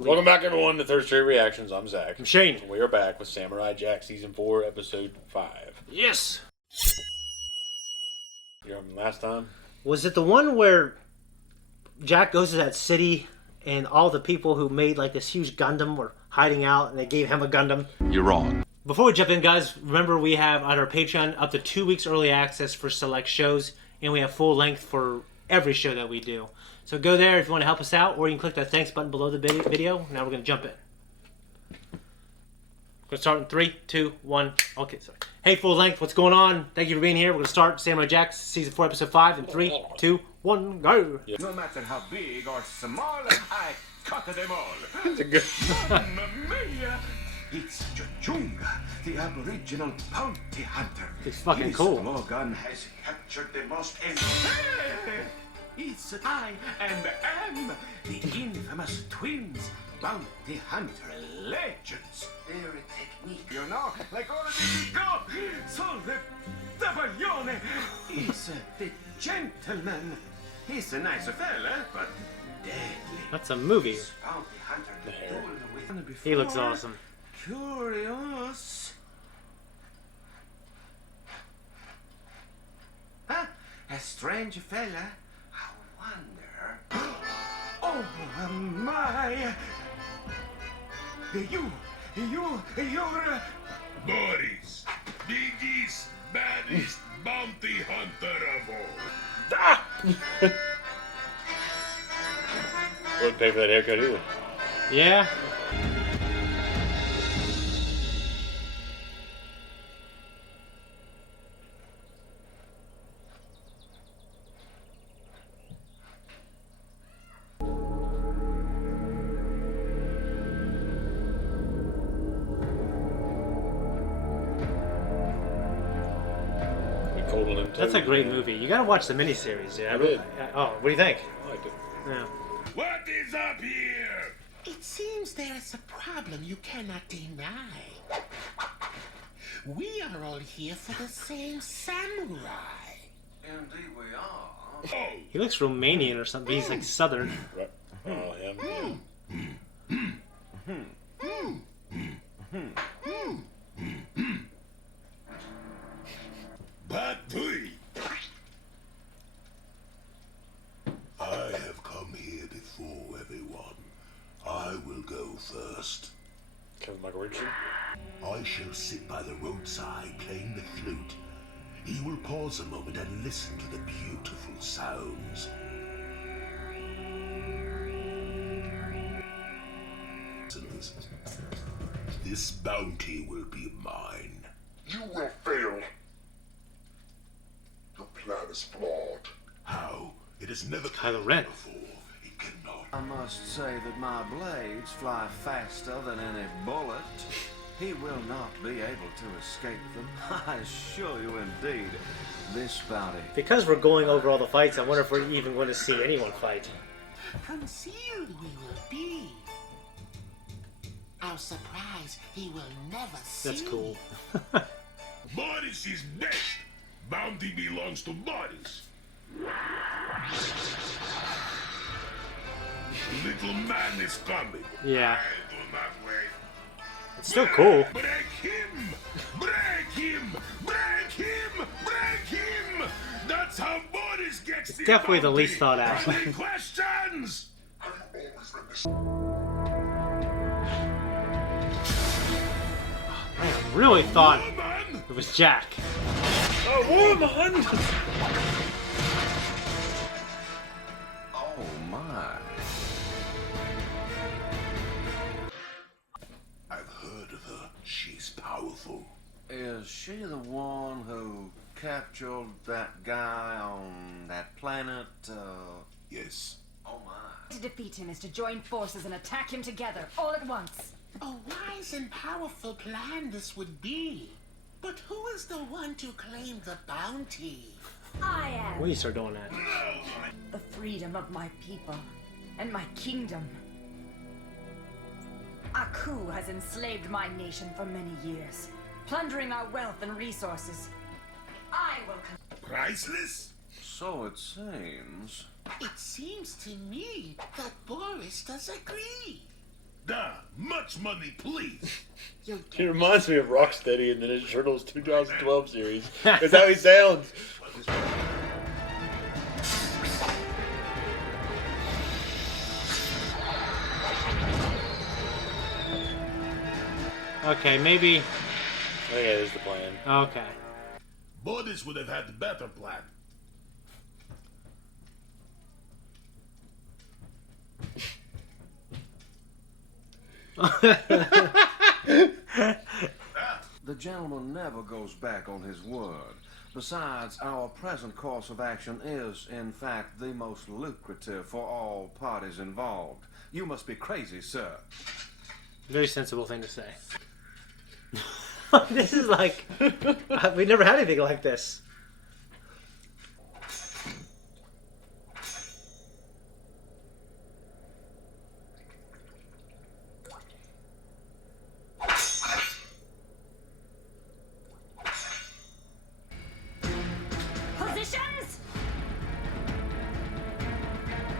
Welcome back, everyone, to Third Straight Reactions. I'm Zack. I'm Shane. And we are back with Samurai Jack Season 4, Episode 5. Yes. You remember last time? Was it the one where Jack goes to that city and all the people who made like this huge Gundam were hiding out and they gave him a Gundam? You're wrong. Before we jump in, guys, remember we have on our Patreon up to 2 weeks early access for select shows, and we have full length for every show that we do. So go there if you want to help us out, or you can click that thanks button below the video. Now we're going to jump in. We're going to start in 3, 2, 1. Okay, sorry. Hey, full length, what's going on? Thank you for being here. We're going to start Samurai Jack Season 4, Episode 5 in 3, 2, 1, go! Yeah. No matter how big or small, I cut them all. It's a good... Mamma mia! It's Chunga, the Aboriginal bounty hunter. It's fucking His cool. slogan has captured the most It's I and am the infamous twins bounty hunter legends. Their technique, you know, like all of the go. So the Tabaglione is the gentleman. He's a nice fella, but deadly. That's a movie. Bounty hunter The hair. He looks awesome. Curious. Huh? A strange fella. I wonder. Oh my! You're. Boris, biggest, baddest bounty hunter of all. Ah! Wouldn't pay for that haircut either. Yeah. That's a great movie. You gotta watch the miniseries, yeah. I did. Oh, what do you think? I liked it. Yeah. What is up here? It seems there is a problem you cannot deny. We are all here for the same samurai. Indeed, we are. Oh, He looks Romanian or something. He's like Southern. Right. Oh, him. Batui. I have come here before everyone. I will go first. Kevin Michael Richardson. I shall sit by the roadside playing the flute. You will pause a moment and listen to the beautiful sounds. This bounty will be mine. You will fail. Your plan is flawed. How? It has never Kylo come Ren. before. It cannot. I must say that my blades fly faster than any bullet. He will not be able to escape them. I assure you indeed. This bounty. Because we're going over all the fights, I wonder if we're even going to see anyone fight. Concealed we will be. Our surprise he will never see. That's cool. Boris is best. Bounty belongs to Boris. Little man is coming. Yeah. I do not wait. It's still cool. Break him! Break him! Break him! Break him! That's how Boris gets It's the definitely the bounty. least thought out. Any questions? Have you always been this? I really thought Woman! it was Jack. A woman! Oh my. I've heard of her. She's powerful. Is she the one who captured that guy on that planet? Yes. Oh my. To defeat him is to join forces and attack him together, all at once. A wise and powerful plan this would be. But who is the one to claim the bounty? I am When you start doing that. the freedom of my people and my kingdom. Aku has enslaved my nation for many years, plundering our wealth and resources. I will Priceless? So it seems. It seems to me that Boris does agree. much money, please. He reminds me of Rocksteady in the Ninja Turtles 2012 series. That's how he sounds. Okay, maybe. Oh yeah, there's the plan. Okay. Boris would have had the better plan. The gentleman never goes back on his word. Besides, our present course of action is, in fact, the most lucrative for all parties involved. You must be crazy, sir. Very sensible thing to say. This is like... we never had anything like this. Positions!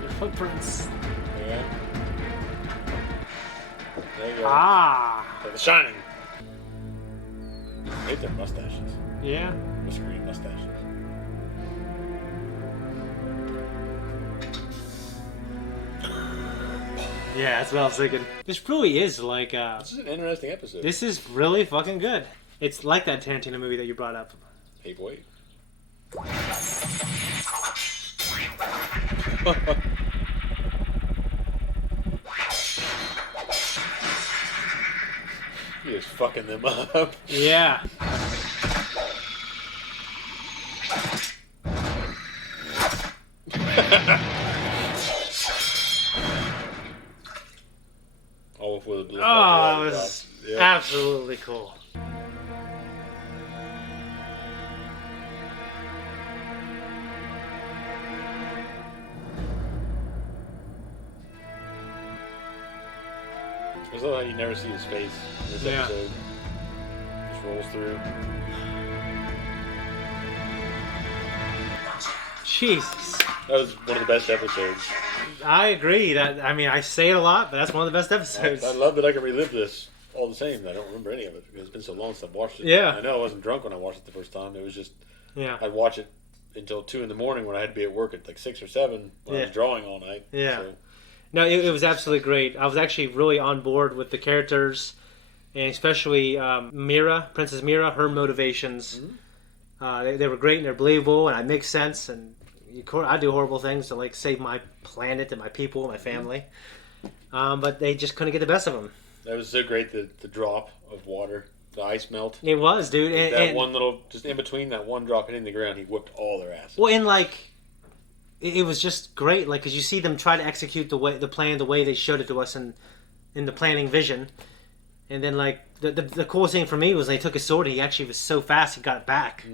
Your footprints. Yeah. There you go. Ah. The Shining. I hate their mustaches. Yeah. Mr. Green mustaches. Yeah, that's what I was thinking. This really is like... This is an interesting episode. this is really fucking good. It's like that Tarantino movie that you brought up. Hey, boy. He is fucking them up. Yeah. All with a blue. Oh, it was absolutely cool. I just love how you never see his face in this Yeah. episode. Just rolls through. Jesus. That was one of the best episodes. I agree. I mean, I say it a lot, but that's one of the best episodes. I love that I can relive this all the same. I don't remember any of it because it's been so long since I've watched it. Yeah. I know I wasn't drunk when I watched it the first time. It was just Yeah. I'd watch it until 2 a.m. when I had to be at work at like 6 or 7 when I Yeah. was drawing all night. Yeah. So, No, it was absolutely great. I was actually really on board with the characters, and especially Mira, Princess Mira, her motivations. They were great and they're believable, and I make sense. And I do horrible things to like save my planet and my people, my family. But they just couldn't get the best of them. that was so great. The drop of water, the ice melt. It was, dude. That one little, just in between that one drop hitting the ground, he whipped all their asses. Well, and like, it was just great, like, because you see them try to execute the plan the way they showed it to us in the planning vision, and then like the coolest thing for me was they took his sword and he actually was so fast he got it back,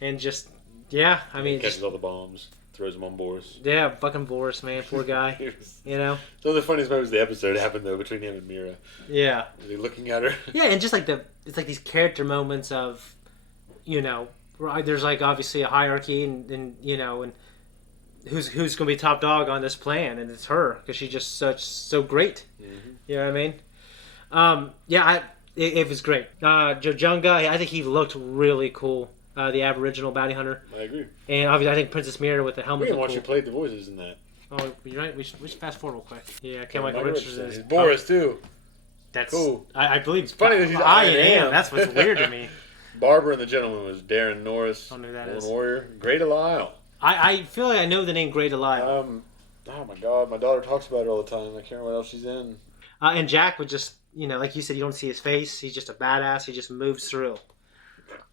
and just I mean, Catches just, all the bombs, throws them on Boris. fucking Boris, man, poor guy, you know. One of the funniest moments of the episode happened though between him and Mira. Yeah, Is he looking at her? yeah, and just like it's like these character moments of, you know, there's like obviously a hierarchy and you know and. Who's going to be top dog on this plan, and it's her because she's just so great. You know what I mean? It was great. Jojunga, I think he looked really cool. The Aboriginal bounty hunter, I agree. and obviously I think Princess Mira with the We helmet. can looked watch you cool. play the voices in that. Oh, you're right. We should fast forward real quick. Yeah, Ken Michael Michael Richards is He's Boris too. That's cool. I believe it's funny that he's I Iron am. Man. That's what's weird to me. Barbara and the Gentleman was Darren Norris. I don't know who that Lone is. Warrior. Great Lyle. I feel like I know the name Great Alive. Oh my God, my daughter talks about it all the time. I can't remember what else she's in. And Jack would just, you know, like you said, you don't see his face. He's just a badass. He just moves through.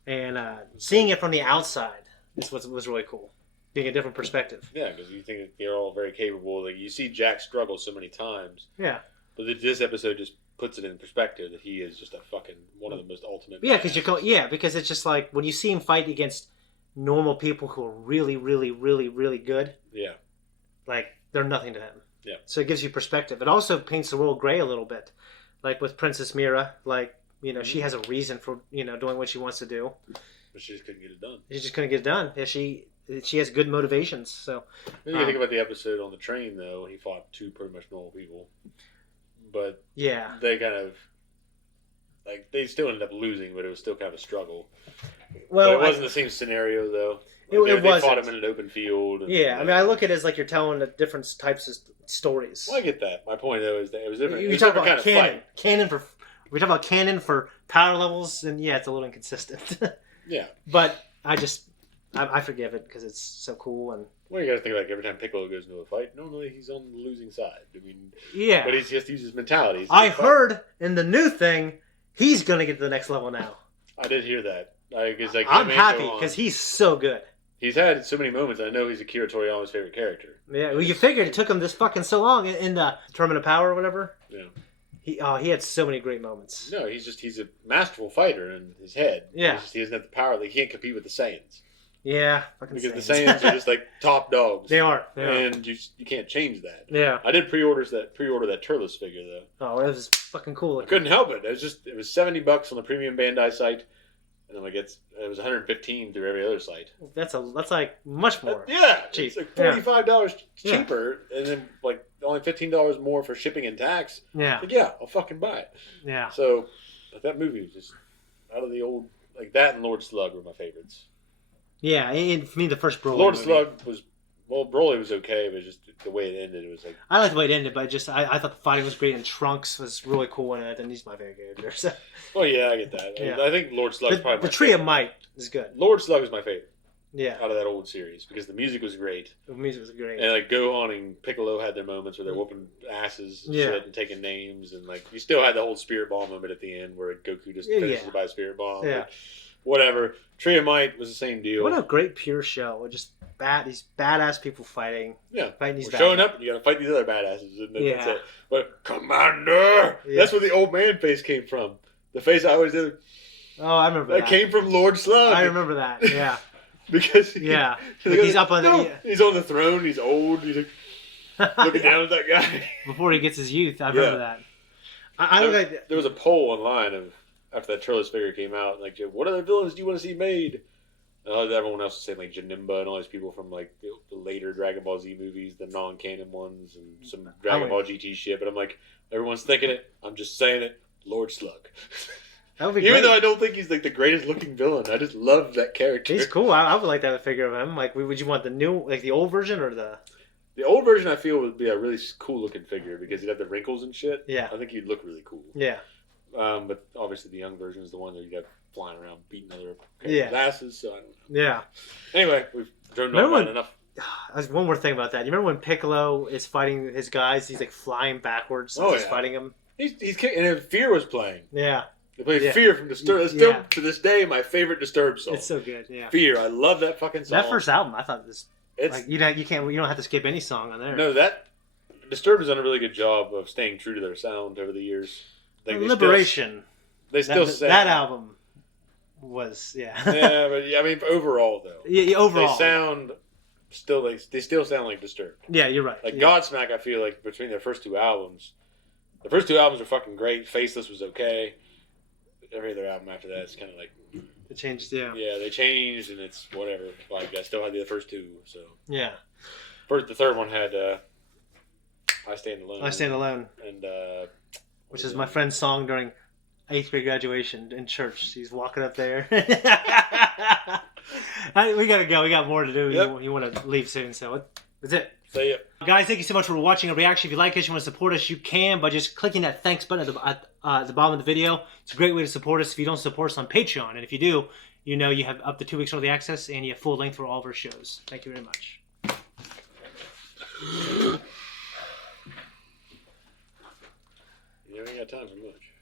And seeing it from the outside is what was really cool. Being a different perspective. Yeah, because you think they're all very capable. Like you see Jack struggle so many times, Yeah. but this episode just puts it in perspective that he is just a fucking one of the most ultimate. Yeah, because it's just like when you see him fight against normal people who are really, really, really, really good, Yeah, like they're nothing to him. Yeah. So it gives you perspective. It also paints the world gray a little bit. Like with Princess Mira, like, you know, she has a reason for, you know, doing what she wants to do. but she just couldn't get it done. She just couldn't get it done. Yeah, she has good motivations. So Then you think about the episode on the train, though. He fought two pretty much normal people. but Yeah. they kind of like they still ended up losing, but it was still kind of a struggle. Well, But it wasn't the same scenario though. It They fought wasn't. him in an open field. And, yeah, I mean, I look at it as like you're telling the different types of stories. Well, I get that. My point though is that it was different. You It was talk different about kind of canon. fight. Canon for we talk about canon for power levels, and yeah, it's a little inconsistent. Yeah. But I forgive it because it's so cool and Well, you got to think like every time Piccolo goes into a fight, normally he's on the losing side. I mean, yeah. but he's just uses mentality. He's I a good heard in the new thing he's gonna get to the next level now. I did hear that. Like, I'm happy because he's so good. he's had so many moments. I know he's Akira Toriyama's favorite character. Yeah, well, you figured it took him this fucking so long in the Tournament of Power or whatever. Yeah. He had so many great moments. No, he's a masterful fighter in his head. Yeah. He doesn't have the power. Like, he can't compete with the Saiyans Yeah, fucking because the Saiyans. Saiyans are just like top dogs. They are. And you can't change that. Yeah. I did pre-order that Turles figure though. Oh, it was fucking cool. I couldn't help it. It was $70 on the premium Bandai site, and I'm like, it was $115 through every other site. That's like much more. Yeah, cheap. It's like Yeah. $45 Yeah. cheaper, and then like only $15 more for shipping and tax. Yeah. Like, yeah, I'll fucking buy it. Yeah. So, but that movie was just out of the old, like that and Lord Slug were my favorites. Yeah, and for me, the first Broly Lord movie. Slug was, well, Broly was okay, but just the way it ended, it was like, I liked the way it ended, but I thought the fighting was great, and Trunks was really cool in it, and he's my favorite character. So. oh yeah, I get that. Yeah. I think Lord Slug's probably The my Tree favorite. of Might is good. Lord Slug is my favorite Yeah, out of that old series because the music was great. the music was great. And like Gohan and Piccolo had their moments where they're whooping asses and Yeah. shit and taking names, and like you still had the whole Spirit Bomb moment at the end where Goku just finishes Yeah. it by a Spirit Bomb. Yeah. Like, whatever. Tree of Might was the same deal. What a great pure show! With just these badass people fighting. Yeah, Fighting these we're bad showing guys. up and you gotta fight these other badasses, and then that's Yeah. it. But Commander, Yeah. that's where the old man face came from. The face I always did Oh, I remember that that. came from Lord Slug. I remember that. Yeah, because yeah. Like he's up on the he's on the throne. He's old. He's like, looking down at that guy. before he gets his youth. I remember that. I look like There was a poll online of after that Turles figure came out, like, what other villains do you want to see made? And everyone else was saying like Janemba and all these people from like the later Dragon Ball Z movies, the non-canon ones, and some Dragon Ball GT shit. But I'm like, everyone's thinking it. I'm just saying it. Lord Slug. that would be Even great. though I don't think he's like the greatest looking villain, I just love that character. He's cool. I would like to have a figure of him. Like, would you want the new, like the old version or the? The old version, I feel, would be a really cool looking figure because he'd have the wrinkles and shit. Yeah. I think he'd look really cool. Yeah. But obviously, the young version is the one that you got flying around beating other Yeah. asses. So I don't know. Yeah. Anyway, we've droned on Remember about when- enough. There's one more thing about that. You remember when Piccolo is fighting his guys? He's like flying backwards. Oh, He's yeah. fighting him. He's kicking, and Fear was playing. Yeah. They played Yeah. Fear from Disturbed. It's Yeah. still, to this day, my favorite Disturbed song. It's so good. Yeah. Fear. I love that fucking song. That first album, I thought was It's, like you don't have to skip any song on there. no, that Disturbed has done a really good job of staying true to their sound over the years. Like, Liberation. They still that, sound, that album was yeah, but I mean, overall though, yeah, overall. they sound still they still sound like Disturbed. Yeah, you're right. Like yeah. Godsmack, I feel like between their first two albums, the first two albums are fucking great. Faceless was okay. Every other album after that is kind of like, It changed. Yeah. yeah, they changed and it's whatever. Like I still had the first two, so Yeah. the third one had I Stand Alone. I Stand Alone, and which is my friend's song during 8th grade graduation in church. He's walking up there. We gotta go. We got more to do. Yep. You want to leave soon, so that's it. say it. Guys, thank you so much for watching a reaction. If you like us, you want to support us, you can by just clicking that thanks button at the bottom of the video. It's a great way to support us if you don't support us on Patreon. And if you do, you know you have up to 2 weeks early access and you have full length for all of our shows. Thank you very much. You ain't got time for much.